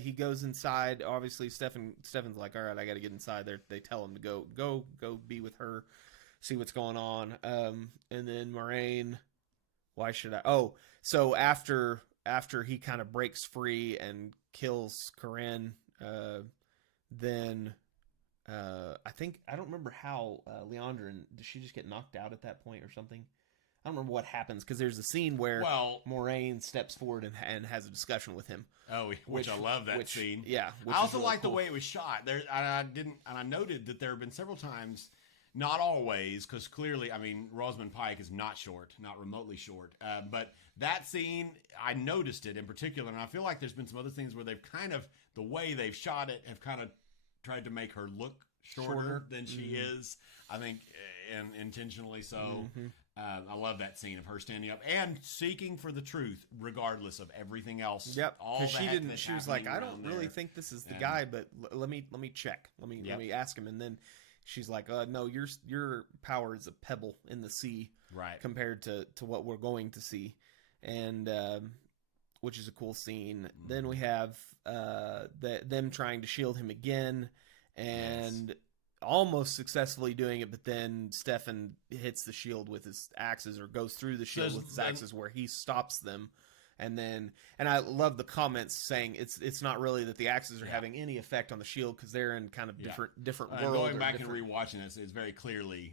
he goes inside. Obviously, Stefan's like, all right, I got to get inside there. They tell him to go be with her, see what's going on. And then Moraine, why should I? Oh, so after he kind of breaks free and kills Corinne, then I don't remember how Leandrin, does she just get knocked out at that point or something? I don't remember what happens, because there's a scene where Moraine steps forward and has a discussion with him. Oh, which I love that scene. Yeah, I also really like the way it was shot. I noted that there have been several times, not always, because clearly, Rosamund Pike is not short, not remotely short. But that scene, I noticed it in particular, and I feel like there's been some other things where they've kind of, the way they've shot it, have kind of tried to make her look shorter than she is. I think, and intentionally so. I love that scene of her standing up and seeking for the truth, regardless of everything else. Yep, because she was like, I don't really think this is the guy, but let me check. Let me ask him, and then she's like, no, your power is a pebble in the sea, right? Compared to what we're going to see, and which is a cool scene. Then we have them trying to shield him again, and almost successfully doing it, but then Stefan hits the shield with his axes, or goes through the shield with his axes, where he stops them. And I love the comments saying it's not really that the axes are having any effect on the shield, because they're in kind of different world. Going back and rewatching this, it's very clearly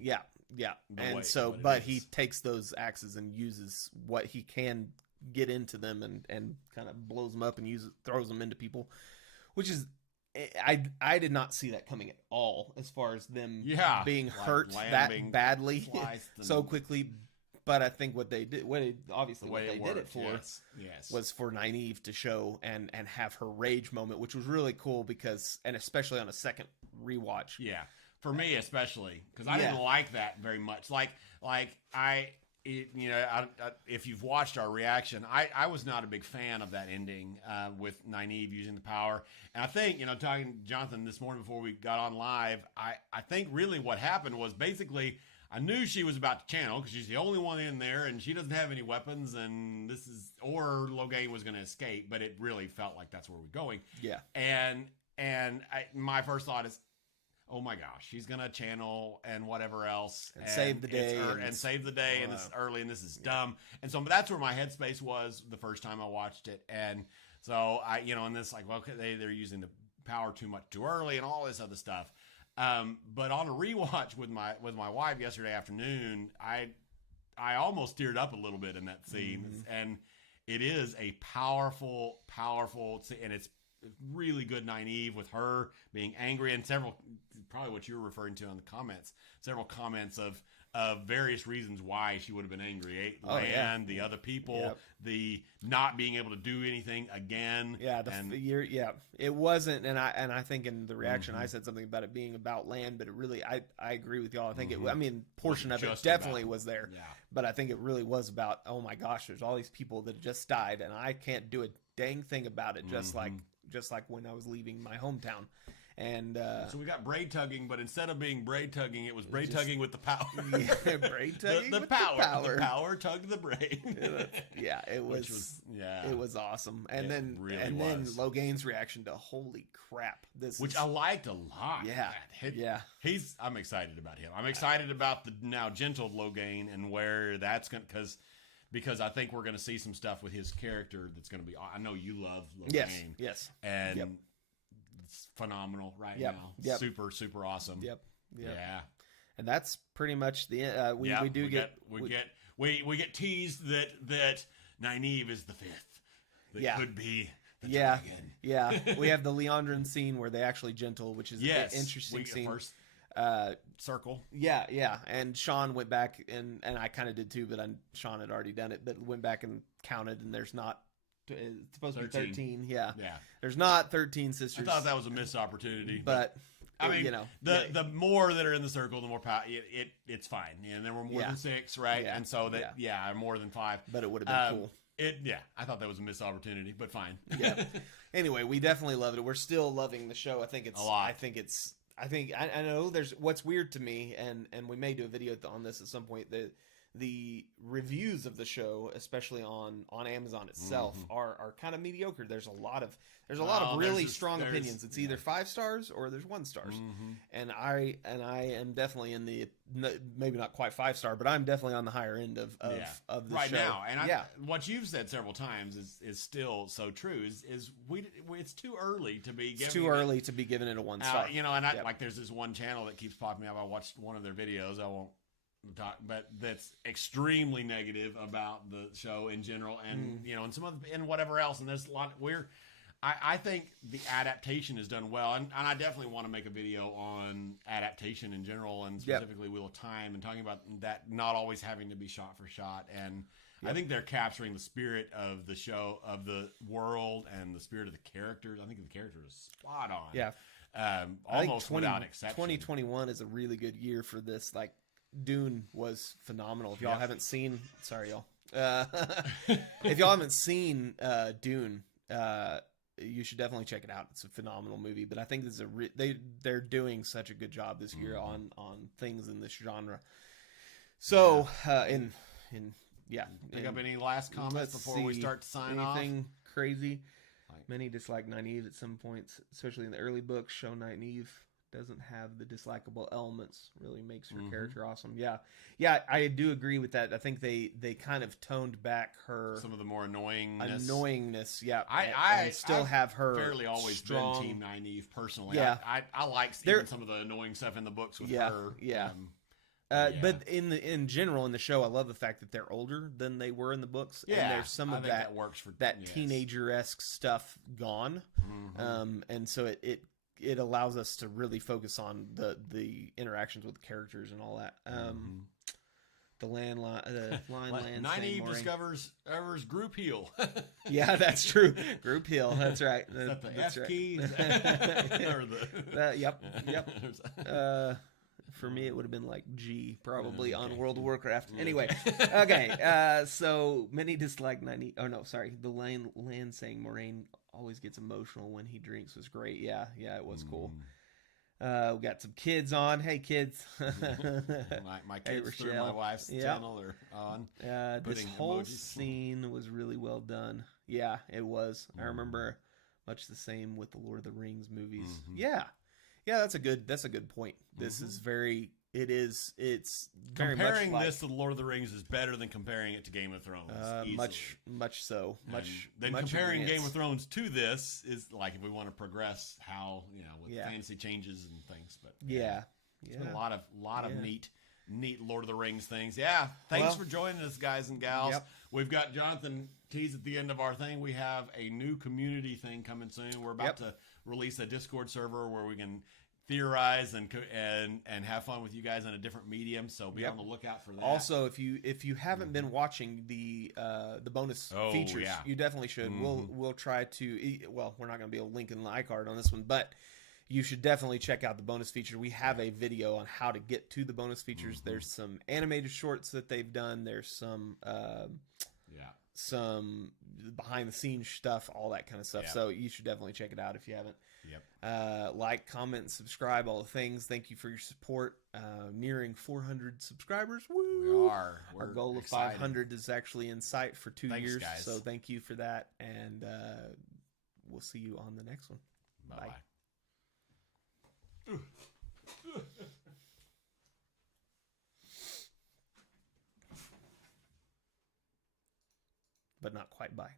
and so, but he takes those axes and uses what he can get into them, and kind of blows them up and throws them into people, which is, I did not see that coming at all, as far as them being hurt that badly so quickly. But I think what they did, did it for was for Nynaeve to show and have her rage moment, which was really cool, because, and especially on a second rewatch. Yeah, for me especially, because I didn't like that very much. If you've watched our reaction, I was not a big fan of that ending with Nynaeve using the power. And I think, talking to Jonathan this morning before we got on live, I think really what happened was, basically, I knew she was about to channel, because she's the only one in there, and she doesn't have any weapons, and or Logain was going to escape, but it really felt like that's where we're going. Yeah. And my first thought is, oh my gosh, she's going to channel and whatever else. And save the day. And save the day, and this is early, and this is dumb. And so that's where my headspace was the first time I watched it. And so and this, like, well, they're using the power too much too early, and all this other stuff. But on a rewatch with my wife yesterday afternoon, I almost teared up a little bit in that scene, and it is a powerful, and it's really good Nynaeve with her being angry, and probably what you were referring to in the comments, several comments of of various reasons why she would have been angry. Oh, yeah. Land, the other people, Yep. the not being able to do anything again. Yeah, it wasn't, and I think in the reaction Mm-hmm. I said something about it being about land, but it really, I agree with y'all. I think Mm-hmm. I mean, portion of it Just definitely about. was there, Yeah. but I think it really was about, oh my gosh, there's all these people that just died, and I can't do a dang thing about it. Just like when I was leaving my hometown, and So we got braid tugging, but instead of being braid tugging, it was braid tugging with the power. yeah, braid tugging the with power. The power tugged the braid. Yeah, it was, it was awesome. And It then really then was. Logain's reaction to holy crap, Which I liked a lot. Yeah, yeah. I'm excited about him. I'm excited about the now gentle Logain and where that's going to, because I think we're going to see some stuff with his character that's going to be. I know you love Logain. Yes. And Yep. it's phenomenal right Yep. now. Yep. Super, super awesome. Yep. Yeah. And that's pretty much the we get teased that Nynaeve is the fifth. That Yeah. could be the yeah, dragon. yeah. We have the Leandrin scene where they actually gentle, which is Yes. an interesting scene. First circle. Yeah. And Sean went back and I kind of did too, but Sean had already done it, but went back and counted, and there's not. It's supposed to be 13. Yeah. There's not 13 sisters. I thought that was a missed opportunity, but I mean, you know, the more that are in the circle, the more power. It's fine. And there were more than 6, right? Yeah. And so more than 5. But it would have been cool. I thought that was a missed opportunity, but fine. Yeah. Anyway, we definitely love it. We're still loving the show. I think it's a lot. I know there's what's weird to me, and we may do a video on this at some point. The reviews of the show, especially on Amazon itself, are kind of mediocre. There's a lot of really strong opinions. It's either 5 stars or there's 1 stars. And I am definitely in the maybe not quite 5-star, but I'm definitely on the higher end of the right show now. And what you've said several times is still so true. Is it's too early to be giving it a 1 star. And like there's this one channel that keeps popping up. I watched one of their videos. I won't talk, but that's extremely negative about the show in general, and and some of and whatever else. And there's a lot. I think the adaptation is done well, and I definitely want to make a video on adaptation in general, and specifically Wheel of Time, and talking about that not always having to be shot for shot. And I think they're capturing the spirit of the show, of the world, and the spirit of the characters. I think the characters are spot on. Yeah, almost without exception. 2021 is a really good year for this. Like Dune was phenomenal. If y'all haven't seen, sorry y'all, if y'all haven't seen Dune, you should definitely check it out. It's a phenomenal movie. But I think this is they're doing such a good job this year on things in this genre. So Pick up any last comments before we start to sign off? Anything crazy? Many dislike Nynaeve at some points, especially in the early books. Show Nynaeve doesn't have the dislikable elements. Really makes her character awesome. Yeah, I do agree with that. I think they kind of toned back her some of the more annoyingness. Yeah, I still have her fairly always strong. been Team Nynaeve personally. Yeah, I like even some of the annoying stuff in the books with her. Yeah. But in general in the show, I love the fact that they're older than they were in the books. Yeah, and there's some of that works for teenager-esque stuff gone, and so it allows us to really focus on the interactions with the characters and all that. The line Nynaeve discovers group heal. Yeah, that's true. Group heal. That's right. Is that the F key? Or yep. For me, it would have been like G, probably on World of Warcraft. Anyway, okay. So many dislike Nynaeve. Oh no, sorry. The Land saying Moraine always gets emotional when he drinks was great. Yeah, it was cool. We got some kids on. Hey, kids. my kids through my wife's channel are on. This whole scene was really well done. Yeah, it was. I remember much the same with the Lord of the Rings movies. Yeah, that's a good point. This is it's very comparing much this to the Lord of the Rings is better than comparing it to Game of Thrones. Much so. Then comparing Game of Thrones to this is like if we want to progress how with fantasy changes and things. But it's been a lot of neat Lord of the Rings things. Yeah, thanks for joining us, guys and gals. We've got Jonathan teased at the end of our thing. We have a new community thing coming soon. We're about to release a Discord server where we can theorize and have fun with you guys in a different medium. So be Yep. on the lookout for that. Also, if you haven't been watching the bonus features, yeah. you definitely should. We'll try to. Well, we're not going to be able to link in the iCard on this one, but you should definitely check out the bonus features. We have a video on how to get to the bonus features. There's some animated shorts that they've done. There's some some behind the scenes stuff, all that kind of stuff. Yeah. So you should definitely check it out if you haven't. Yep. Like, comment, subscribe, all the things. Thank you for your support. Nearing 400 subscribers. Woo! We are. Our We're goal excited. of 500 is actually in sight for 2 Thanks, years. guys. So thank you for that. And we'll see you on the next one. Bye-bye. Bye. But not quite bye.